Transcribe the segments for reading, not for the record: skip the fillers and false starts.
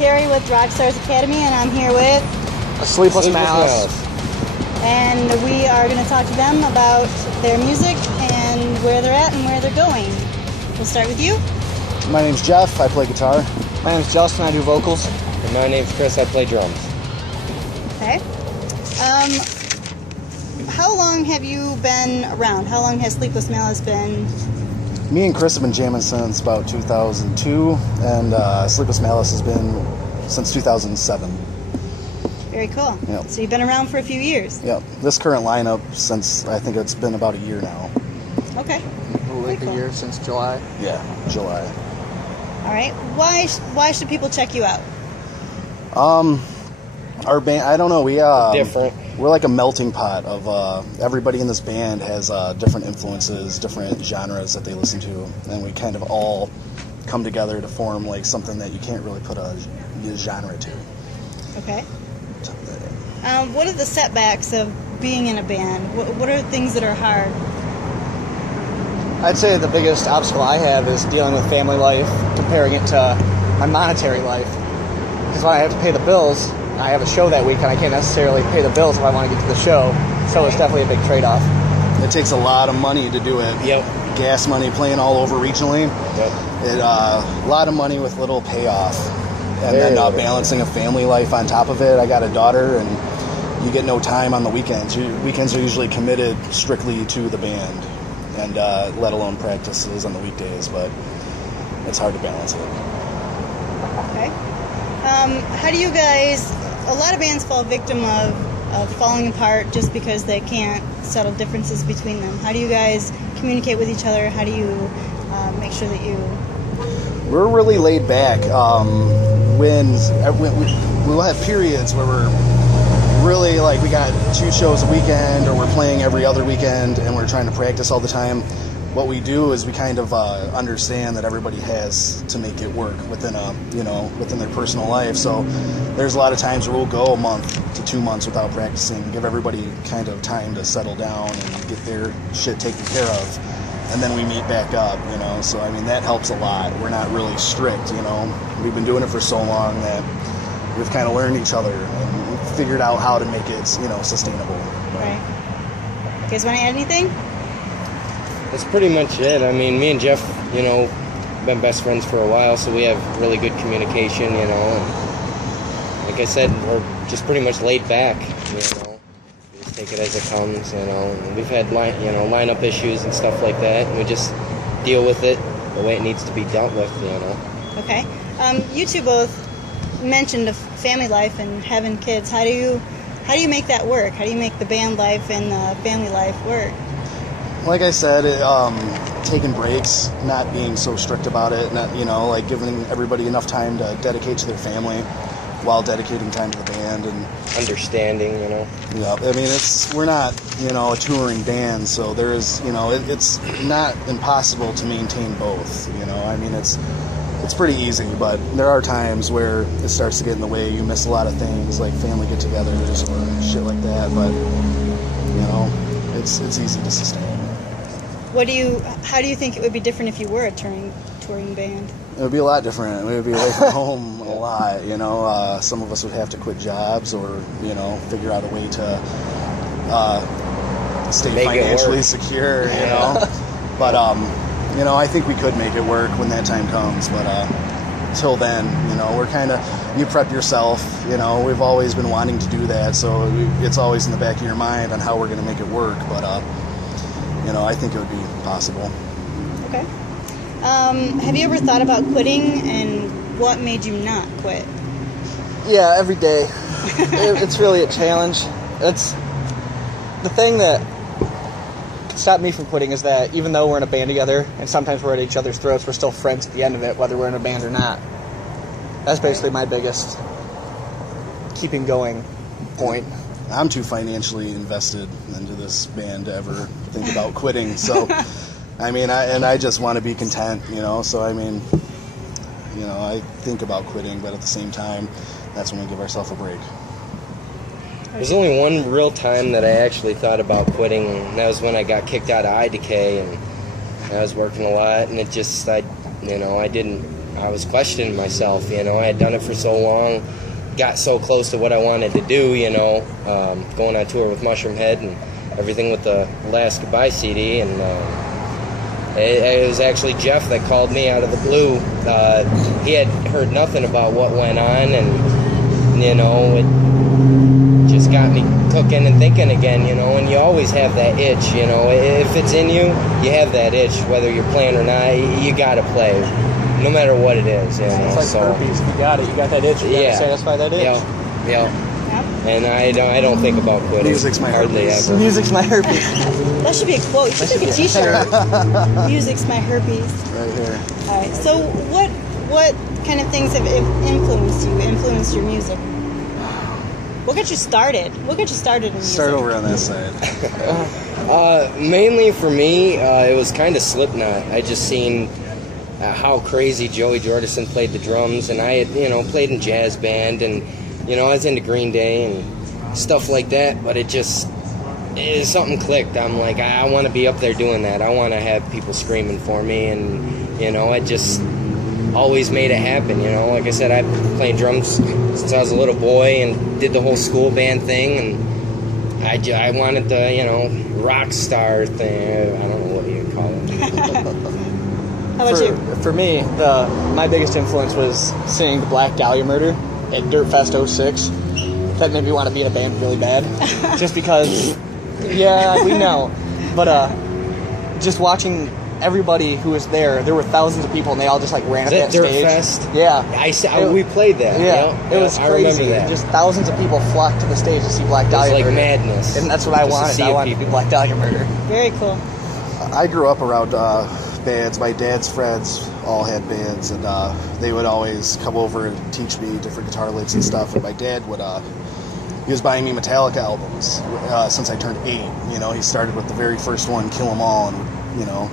Carrie with Rockstars Academy, and I'm here with Sleepless Malice. And we are going to talk to them about their music and where they're at and where they're going. We'll start with you. My name's Jeff, I play guitar. My name's Justin, I do vocals. And my name's Chris, I play drums. Okay. How long have you been around? How long has Sleepless Malice been? Me and Chris have been jamming since about 2002, and Sleepless Malice has been since 2007. Very cool. Yep. So you've been around for a few years. Yep. This current lineup since, I think it's been about a year now. Okay. Like Very a year since July. Yeah, July. All right. Why should people check you out? Our band, I don't know, Different. We're like a melting pot of everybody in this band has different influences, different genres that they listen to, and we kind of all come together to form like something that you can't really put a genre to. Okay. What are the setbacks of being in a band? What are things that are hard? I'd say the biggest obstacle I have is dealing with family life, comparing it to my monetary life. Because when I have to pay the bills, I have a show that week and I can't necessarily pay the bills if I want to get to the show. So it's definitely a big trade-off. It takes a lot of money to do it. Yep. Gas money, playing all over regionally. Yep. A lot of money with little payoff. And then balancing a family life on top of it. I got a daughter, and you get no time on the weekends. Weekends are usually committed strictly to the band, and let alone practices on the weekdays, but it's hard to balance it. Okay. How do you guys, a lot of bands fall victim of falling apart just because they can't settle differences between them. How do you guys communicate with each other? How do you make sure that you... We're really laid back. We'll have periods where we're really like, we got 2 shows a weekend, or we're playing every other weekend, and we're trying to practice all the time. What we do is we kind of understand that everybody has to make it work within within their personal life. So there's a lot of times where we'll go a month to 2 months without practicing, give everybody kind of time to settle down and get their shit taken care of, and then we meet back up. So I mean, that helps a lot. We're not really strict. We've been doing it for so long that we've kind of learned each other and figured out how to make it sustainable. Right. You guys want to add anything? That's pretty much it. I mean, me and Jeff, been best friends for a while, so we have really good communication, and like I said, we're just pretty much laid back, We just take it as it comes, and we've had lineup issues and stuff like that, and we just deal with it the way it needs to be dealt with, Okay. You two both mentioned a family life and having kids. How do you make that work? How do you make the band life and the family life work? Like I said, taking breaks, not being so strict about it, not like giving everybody enough time to dedicate to their family while dedicating time to the band, and understanding, Yeah, I mean, we're not a touring band, so there's it's not impossible to maintain both. I mean, it's pretty easy, but there are times where it starts to get in the way. You miss a lot of things like family get-togethers or shit like that, but it's easy to sustain. How do you think it would be different if you were a touring band? It would be a lot different. We would be away from home a lot, Some of us would have to quit jobs or, figure out a way to stay Make financially secure, But, I think we could make it work when that time comes. But till then, we're kind of, you prep yourself, We've always been wanting to do that. So it's always in the back of your mind on how we're going to make it work. But, I think it would be possible. Okay. Have you ever thought about quitting, and what made you not quit? Yeah, every day. It's really a challenge. It's the thing that can stop me from quitting is that even though we're in a band together and sometimes we're at each other's throats, we're still friends at the end of it, whether we're in a band or not. That's basically my biggest keeping going point. I'm too financially invested into this band to ever think about quitting. So, I mean, I just want to be content, So, I mean, I think about quitting, but at the same time, that's when we give ourselves a break. There's only one real time that I actually thought about quitting, and that was when I got kicked out of Indi-Grace, and I was working a lot, and it just, I didn't I was questioning myself. You know, I had done it for so long, got so close to what I wanted to do. You know, going on tour with Mushroom Head and everything with the last Goodbye CD, and it was actually Jeff that called me out of the blue. He had heard nothing about what went on, and you know, it just got me cooking and thinking again, you know. And you always have that itch, you know. If it's in you, you have that itch, whether you're playing or not. You gotta play, no matter what it is. You know? It's like herpes. You got it. You got that itch. You gotta satisfy that itch. Yeah. And I don't think about quitting. Music's my hardly herpes. ever. Music's my herpes. That should be a quote. You should make a t-shirt. Music's my herpes. Right here. All right. So what kind of things have influenced your music? What got you started? What got you started in music? Start over on that side. Mainly for me, it was kind of Slipknot. I just seen how crazy Joey Jordison played the drums, and I had, you know, played in jazz band, and you know, I was into Green Day and stuff like that, but something clicked. I'm like, I want to be up there doing that. I want to have people screaming for me, and you know, I just always made it happen. You know, like I said, I've been playing drums since I was a little boy and did the whole school band thing, and I wanted the, you know, rock star thing. I don't know what you call it. How about you? For me, my biggest influence was seeing the Black Dahlia Murder at Dirtfest 06. That made me want to be in a band really bad. Just because, yeah, we know. But just watching everybody who was there were thousands of people, and they all just like ran up that stage. Dirtfest? Yeah. We played that. Yeah, it was crazy. I remember that. Just thousands of people flocked to the stage to see Black Dahlia It was like Murder. madness. And that's what I Just a wanted. sea I of wanted to be people. Black Dahlia Murder. Very cool. I grew up around bands. My dad's friends all had bands, and they would always come over and teach me different guitar licks and stuff. And my dad would, he was buying me Metallica albums since I turned 8. You know, he started with the very first one, Kill 'Em All, and you know,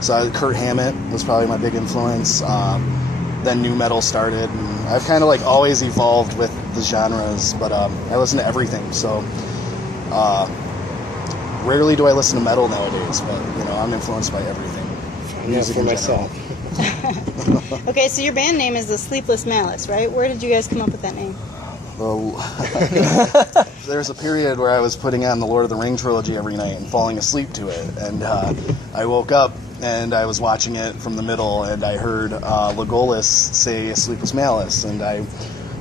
so Kurt Hammett was probably my big influence. Then new metal started, and I've kind of like always evolved with the genres, but I listen to everything. So rarely do I listen to metal nowadays, but you know, I'm influenced by everything. Music for in myself. Okay, so your band name is the Sleepless Malice, right? Where did you guys come up with that name? Well, there was a period where I was putting on the Lord of the Rings trilogy every night and falling asleep to it, and I woke up and I was watching it from the middle, and I heard Legolas say Sleepless Malice, and I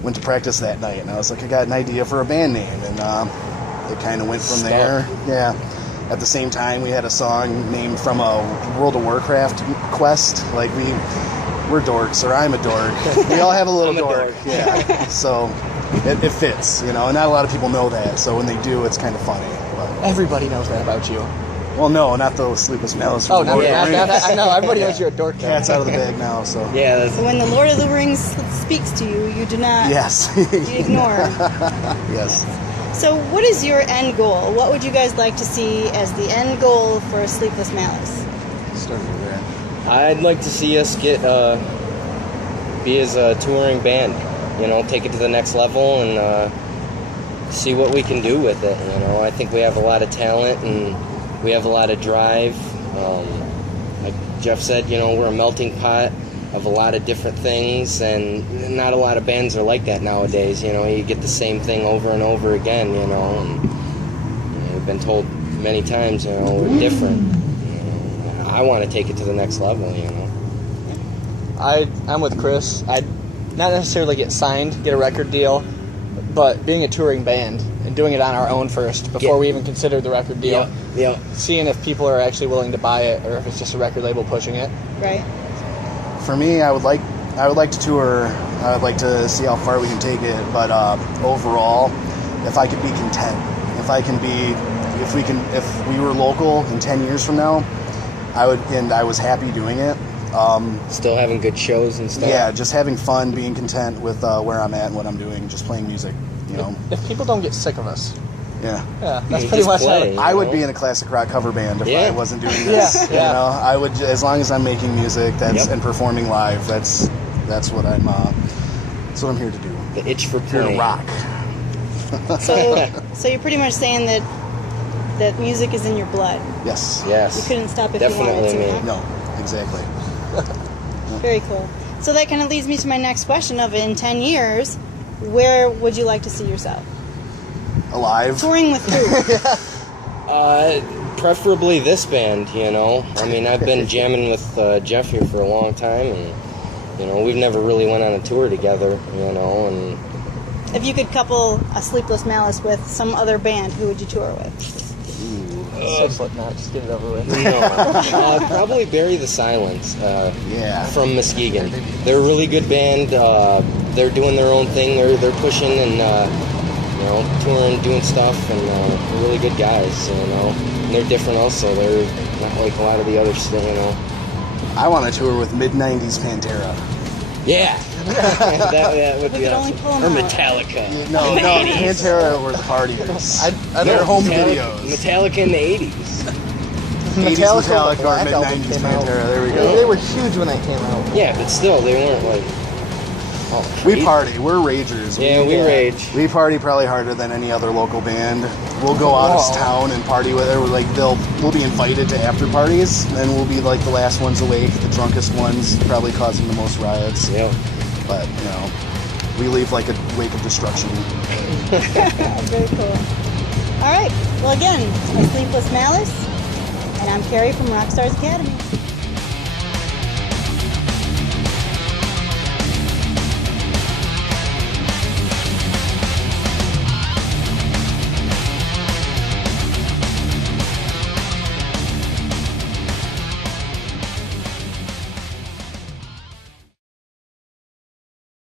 went to practice that night, and I was like, I got an idea for a band name, and it kind of went from there. Yeah. At the same time, we had a song named from a World of Warcraft quest. Like, we're dorks, or I'm a dork. We all have a little I'm a dork. dork. Yeah. So it fits, you know, and not a lot of people know that. So when they do, it's kind of funny. But, Everybody knows that about you. well, no, not the Sleepless Malice. Oh, no, Lord of the yeah, Rings. I know. Everybody knows you're a dork. though. Cat's out of the bag now, so. Yeah, that's, When the Lord of the Rings speaks to you, you do not Yes. you ignore. Yes. So what is your end goal? What would you guys like to see as the end goal for Sleepless Malice? Start over there. I'd like to see us get be as a touring band. You know, take it to the next level and see what we can do with it. You know, I think we have a lot of talent and we have a lot of drive. Like Jeff said, you know, we're a melting pot of a lot of different things, and not a lot of bands are like that nowadays. You know, you get the same thing over and over again, you know, and you know, we've been told many times, you know, we're different. You know, I want to take it to the next level, you know. I'm with Chris. I'd not necessarily get signed, get a record deal, but being a touring band and doing it on our own first before we even consider the record deal. Yeah. Seeing if people are actually willing to buy it or if it's just a record label pushing it. Right. For me, I would like to tour. I would like to see how far we can take it. But overall, if I could be content, if we were local in 10 years from now, I would, and I was happy doing it. Still having good shows and stuff. Yeah, just having fun, being content with where I'm at and what I'm doing, just playing music. You know. If people don't get sick of us. Yeah. Yeah, that's You pretty just much play. how I would be in a classic rock cover band if I wasn't doing this. Yeah, You yeah. know, I would, as long as I'm making music, Yep. and performing live. That's what I'm. That's what I'm here to do. The itch for Here to playing. rock. So you're pretty much saying that music is in your blood. Yes. You Yes. couldn't stop if Definitely you wanted to. me. huh? No. Exactly. Very cool. So that kind of leads me to my next question of, in 10 years, where would you like to see yourself? Alive. Touring with who? Preferably this band, you know. I mean, I've been jamming with Jeff here for a long time, and, you know, we've never really went on a tour together, you know, and... If you could couple a Sleepless Malice with some other band, who would you tour with? Slipknot, just get it over with. No, probably Bury the Silence from Muskegon. They're a really good band. They're doing their own thing. They're pushing and you know, touring, doing stuff, and they're really good guys. You know, and they're different also. They're not like a lot of the others. You know. I want to tour with mid-90s Pantera. Yeah. that would We be could only awesome. pull 'em Or out. Metallica. No, Pantera were the partiers. Their home videos. Metallica in the 80s. 80s Metallica or Black album mid-90s came out. Pantera. There we go. They were huge when they came out. Yeah, but still, they weren't like... Oh, We party. We're ragers. Yeah, we rage. We party probably harder than any other local band. We'll go out of town and party with it. Like we'll be invited to after parties, and we'll be like the last ones awake, the drunkest ones, probably causing the most riots. Yeah. But you know, we leave like a wake of destruction. Very cool. All right. Well, again, it's my Sleepless Malice, and I'm Carrie from Rockstars Academy.